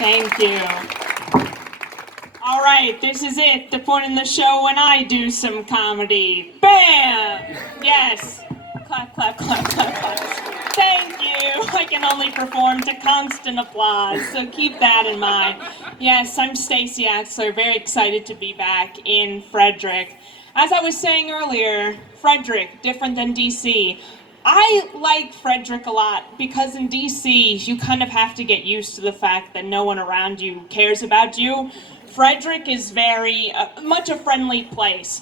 Thank you. All right, this is it, the point in the show when I do some comedy. Bam! Yes. Clap, clap, clap, clap, clap. Thank you. I can only perform to constant applause, so keep that in mind. Yes, I'm Stacey Axler, very excited to be back in Frederick. As I was saying earlier, Frederick, different than DC. I like Frederick a lot because in DC, you kind of have to get used to the fact that no one around you cares about you. Frederick is very much a friendly place.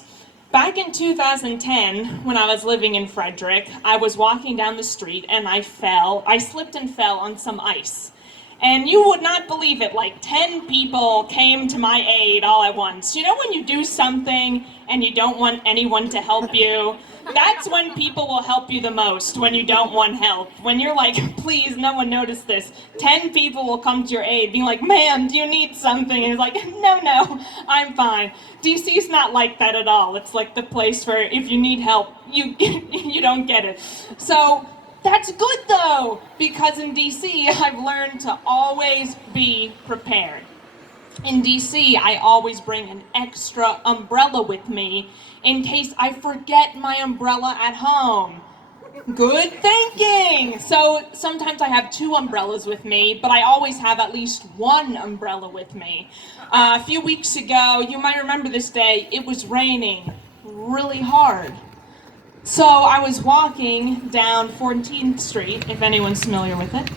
Back in 2010, when I was living in Frederick, I was walking down the street and I slipped and fell on some ice. And you would not believe it, like 10 people came to my aid all at once. You know when you do something and you don't want anyone to help you? That's when people will help you the most, when you don't want help. When you're like, please, no one noticed this. 10 people will come to your aid, being like, ma'am, do you need something? And it's like, no, I'm fine. DC's not like that at all. It's like the place where if you need help, you you don't get it. So that's good though, because in DC, I've learned to always be prepared. In DC, I always bring an extra umbrella with me in case I forget my umbrella at home. Good thinking! So sometimes I have 2 umbrellas with me, but I always have at least 1 umbrella with me. A few weeks ago, you might remember this day, it was raining really hard. So I was walking down 14th Street, if anyone's familiar with it,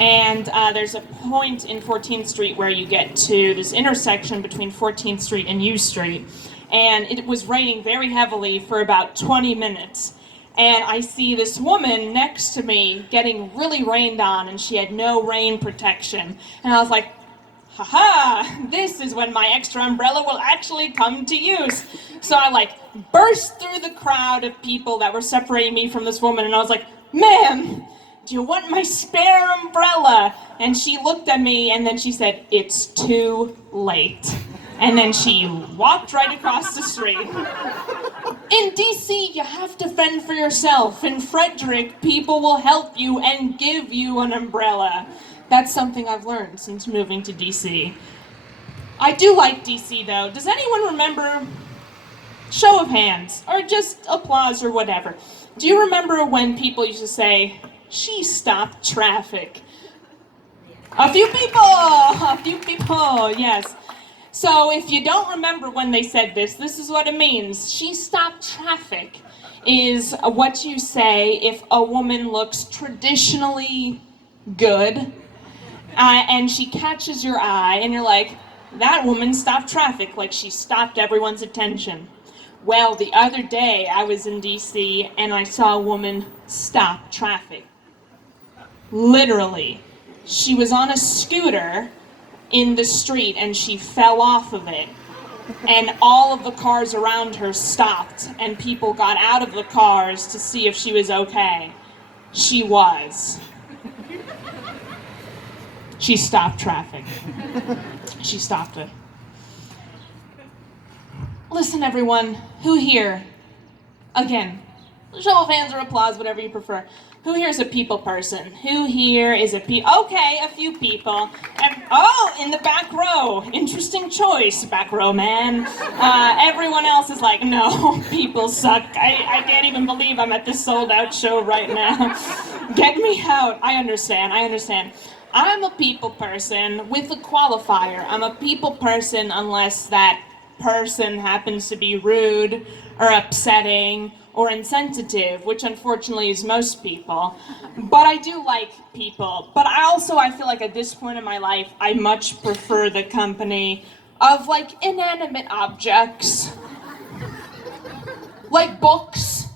and there's a point in 14th Street where you get to this intersection between 14th Street and U Street, and it was raining very heavily for about 20 minutes. And I see this woman next to me getting really rained on, and she had no rain protection. And I was like, haha, this is when my extra umbrella will actually come to use. So I burst through the crowd of people that were separating me from this woman, and I was like, ma'am, do you want my spare umbrella? And she looked at me and then she said, it's too late. And then she walked right across the street. In DC, you have to fend for yourself. In Frederick, people will help you and give you an umbrella. That's something I've learned since moving to DC. I do like DC though. Does anyone remember, show of hands, or just applause or whatever, do you remember when people used to say, she stopped traffic? A few people, yes. So if you don't remember when they said this is what it means. She stopped traffic is what you say if a woman looks traditionally good and she catches your eye and you're like, that woman stopped traffic, like she stopped everyone's attention. Well, the other day I was in DC and I saw a woman stop traffic. Literally. She was on a scooter in the street and she fell off of it. And all of the cars around her stopped and people got out of the cars to see if she was okay. She was. She stopped traffic. She stopped it. Listen, everyone, who here, again, show of hands or applause, whatever you prefer. Who here is a people person? Who here is okay, a few people. In the back row. Interesting choice, back row man. Everyone else is like, no, people suck. I can't even believe I'm at this sold out show right now. Get me out. I understand. I'm a people person with a qualifier. I'm a people person unless that person happens to be rude or upsetting or insensitive, which unfortunately is most people. But I do like people. But I feel like at this point in my life, I much prefer the company of inanimate objects. Like books.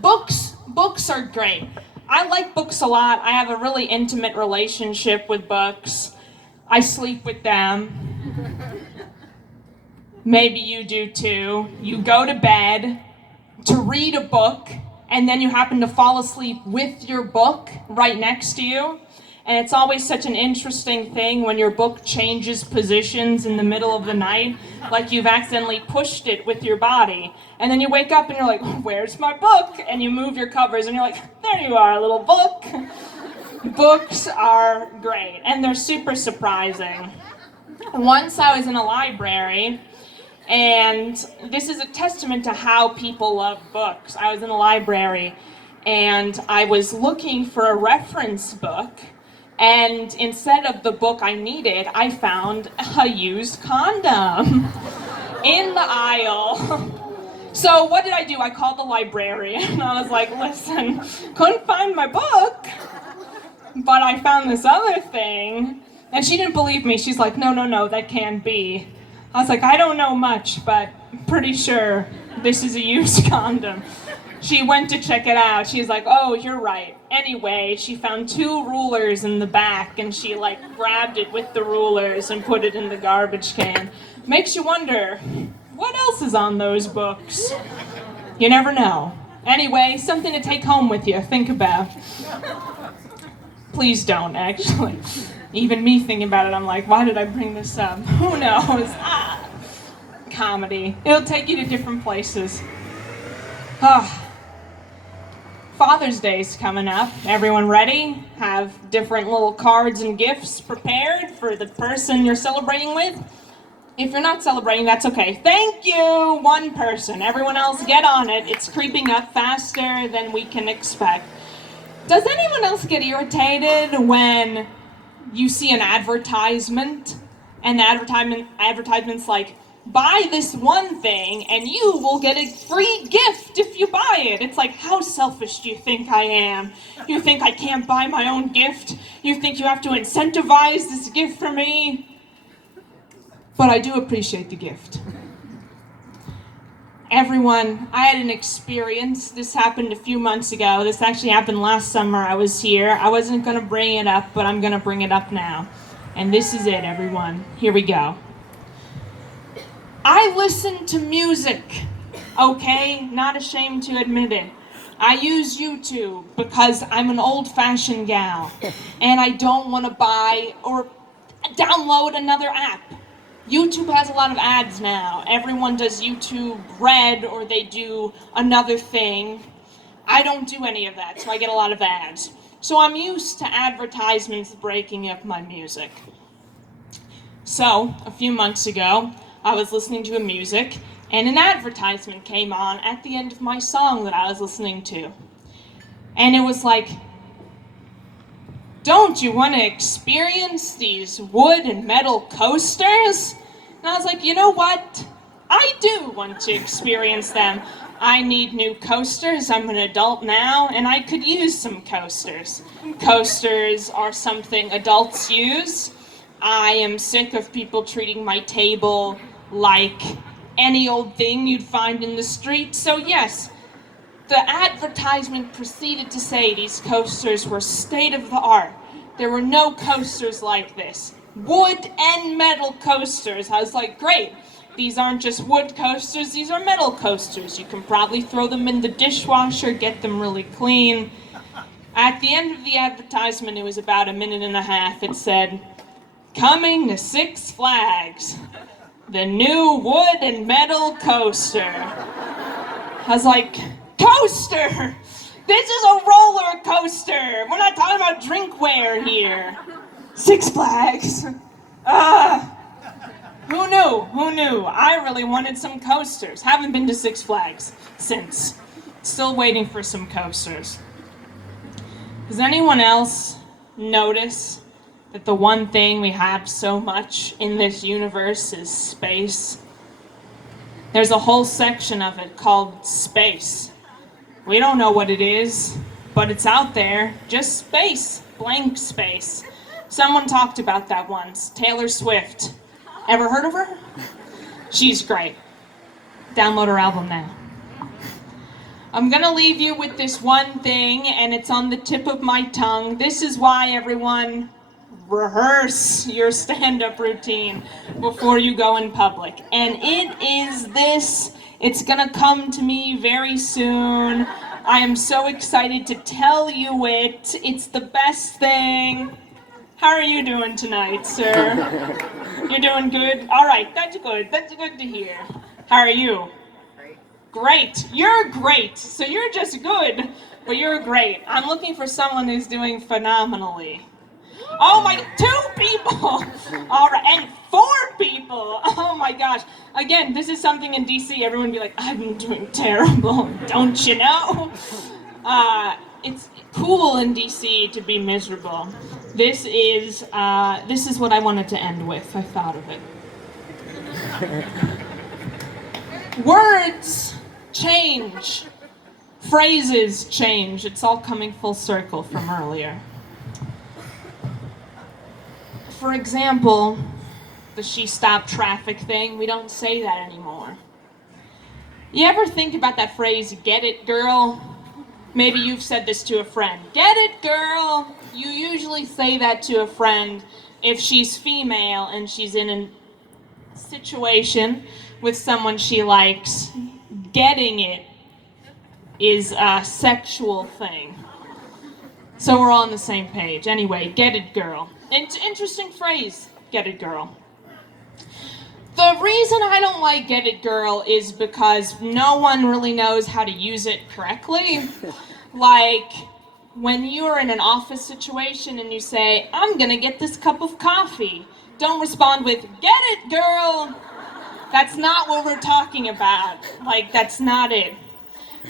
Books are great. I like books a lot. I have a really intimate relationship with books. I sleep with them. Maybe you do too. You go to bed to read a book, and then you happen to fall asleep with your book right next to you. And it's always such an interesting thing when your book changes positions in the middle of the night, like you've accidentally pushed it with your body. And then you wake up and you're like, where's my book? And you move your covers and you're like, there you are, little book. Books are great, and they're super surprising. Once I was in a library, and this is a testament to how people love books. I was in a library, and I was looking for a reference book, and instead of the book I needed, I found a used condom in the aisle. So what did I do? I called the librarian, and I was like, listen, couldn't find my book, but I found this other thing. And she didn't believe me. She's like, no, that can't be. I was like, I don't know much, but pretty sure this is a used condom. She went to check it out. She's like, oh, you're right. Anyway, she found 2 rulers in the back, and she grabbed it with the rulers and put it in the garbage can. Makes you wonder, what else is on those books? You never know. Anyway, something to take home with you. Think about. Please don't, actually. Even me thinking about it, I'm like, why did I bring this up? Who knows? Comedy. It'll take you to different places. Father's Day's coming up. Everyone ready? Have different little cards and gifts prepared for the person you're celebrating with? If you're not celebrating, that's okay. Thank you, one person. Everyone else, get on it. It's creeping up faster than we can expect. Does anyone else get irritated when you see an advertisement, and the advertisement's like, buy this one thing and you will get a free gift if you buy it? It's like, how selfish do you think I am? You think I can't buy my own gift? You think you have to incentivize this gift for me? But I do appreciate the gift. Everyone, I had an experience. This happened a few months ago. This actually happened last summer. I was here. I wasn't going to bring it up, but I'm going to bring it up now. And this is it, everyone. Here we go. I listen to music, okay? Not ashamed to admit it. I use YouTube because I'm an old-fashioned gal, and I don't want to buy or download another app. YouTube has a lot of ads now. Everyone does YouTube Red, or they do another thing. I don't do any of that, so I get a lot of ads. So I'm used to advertisements breaking up my music. So, a few months ago, I was listening to music, and an advertisement came on at the end of my song that I was listening to. And it was like, don't you want to experience these wood and metal coasters? And I was like, you know what? I do want to experience them. I need new coasters. I'm an adult now, and I could use some coasters. Coasters are something adults use. I am sick of people treating my table like any old thing you'd find in the street. So yes, the advertisement proceeded to say these coasters were state of the art. There were no coasters like this. Wood and metal coasters. I was like, great. These aren't just wood coasters, these are metal coasters. You can probably throw them in the dishwasher, get them really clean. At the end of the advertisement, it was about 1.5 minutes, it said, coming to Six Flags, the new wood and metal coaster. I was like, coaster! This is a roller coaster! We're not talking about drinkware here. Six Flags. Who knew? I really wanted some coasters. Haven't been to Six Flags since. Still waiting for some coasters. Does anyone else notice that the one thing we have so much in this universe is space? There's a whole section of it called space. We don't know what it is, but it's out there. Just space. Blank space. Someone talked about that once. Taylor Swift. Ever heard of her? She's great. Download her album now. I'm gonna leave you with this one thing, and it's on the tip of my tongue. This is why, everyone, rehearse your stand-up routine before you go in public. And it is this. It's gonna come to me very soon. I am so excited to tell you it. It's the best thing. How are you doing tonight, sir? You're doing good? All right, that's good. That's good to hear. How are you? Great. You're great. So you're just good, but you're great. I'm looking for someone who's doing phenomenally. Oh my, 2 people! All right, and 4 people! Oh my gosh. Again, this is something in DC, everyone would be like, I'm doing terrible, don't you know? It's cool in DC to be miserable. This is what I wanted to end with. I thought of it. Words change. Phrases change. It's all coming full circle from earlier. For example, the she stopped traffic thing, we don't say that anymore. You ever think about that phrase, get it, girl? Maybe you've said this to a friend. Get it, girl? You usually say that to a friend if she's female and she's in a situation with someone she likes. Getting it is a sexual thing. So we're all on the same page. Anyway, get it, girl. Interesting phrase, get it, girl. The reason I don't like get it, girl is because no one really knows how to use it correctly. Like, when you're in an office situation and you say, I'm gonna get this cup of coffee, don't respond with, get it, girl. That's not what we're talking about. Like, that's not it.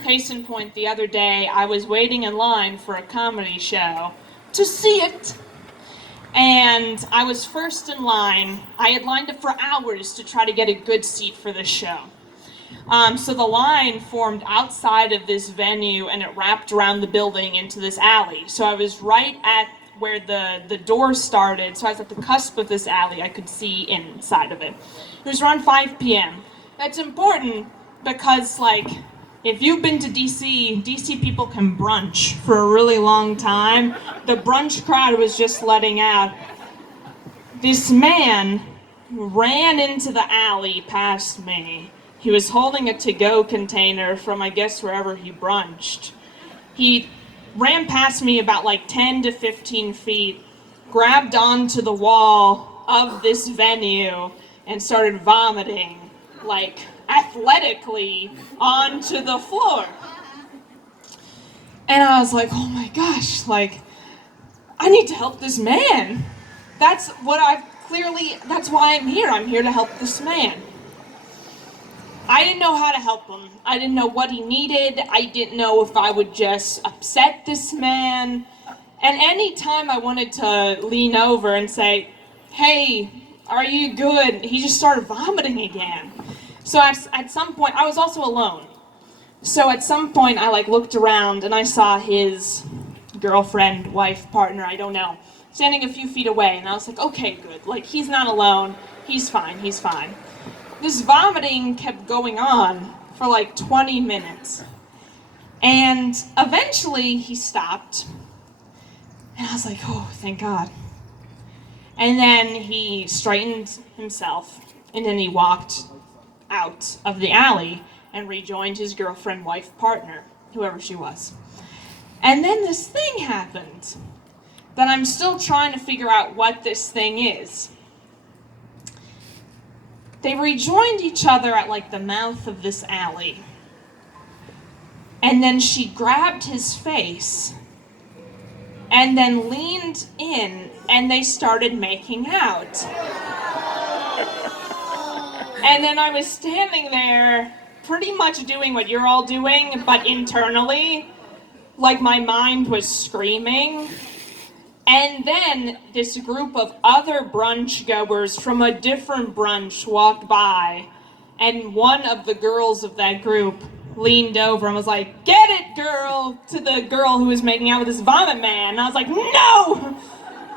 Case in point, the other day, I was waiting in line for a comedy show to see it. And I was first in line. I had lined up for hours to try to get a good seat for this show. So the line formed outside of this venue and it wrapped around the building into this alley. So I was right at where the door started. So I was at the cusp of this alley. I could see inside of it. It was around 5 p.m. That's important because, like, if you've been to DC people can brunch for a really long time. The brunch crowd was just letting out. This man ran into the alley past me. He was holding a to-go container from, I guess, wherever he brunched. He ran past me about like 10 to 15 feet, grabbed onto the wall of this venue, and started vomiting, like, athletically onto the floor. And I was like, oh my gosh, like, I need to help this man. That's why I'm here. I'm here to help this man. I didn't know how to help him. I didn't know what he needed. I didn't know if I would just upset this man. And any time I wanted to lean over and say, hey, are you good? He just started vomiting again. So at some point, I was also alone. So at some point, I looked around and I saw his girlfriend, wife, partner, I don't know, standing a few feet away. And I was like, okay, good. Like, he's not alone. He's fine. He's fine. This vomiting kept going on for like 20 minutes. And eventually, he stopped. And I was like, oh, thank God. And then he straightened himself. And then he walked out of the alley and rejoined his girlfriend, wife, partner, whoever she was. And then this thing happened that I'm still trying to figure out what this thing is. They rejoined each other at like the mouth of this alley. And then she grabbed his face and then leaned in and they started making out. And then I was standing there pretty much doing what you're all doing, but internally, like my mind was screaming. And then this group of other brunch goers from a different brunch walked by, and one of the girls of that group leaned over and was like, get it, girl, to the girl who was making out with this vomit man. And I was like, no!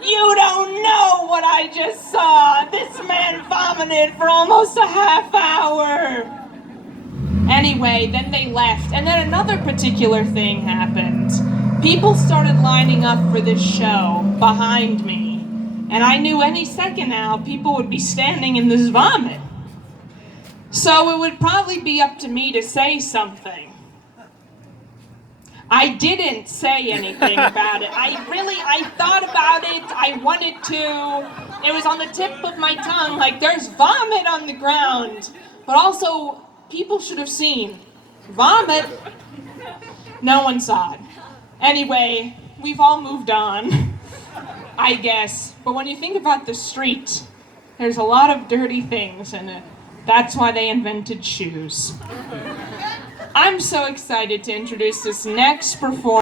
You don't know what I just saw. This man vomited for almost a half hour. Anyway, then they left. And then another particular thing happened. People started lining up for this show behind me. And I knew any second now people would be standing in this vomit. So it would probably be up to me to say something. I didn't say anything about it. I thought about it. I wanted to. It was on the tip of my tongue, like there's vomit on the ground. But also, people should have seen. Vomit? No one saw it. Anyway, we've all moved on, I guess. But when you think about the street, there's a lot of dirty things, and that's why they invented shoes. I'm so excited to introduce this next performer.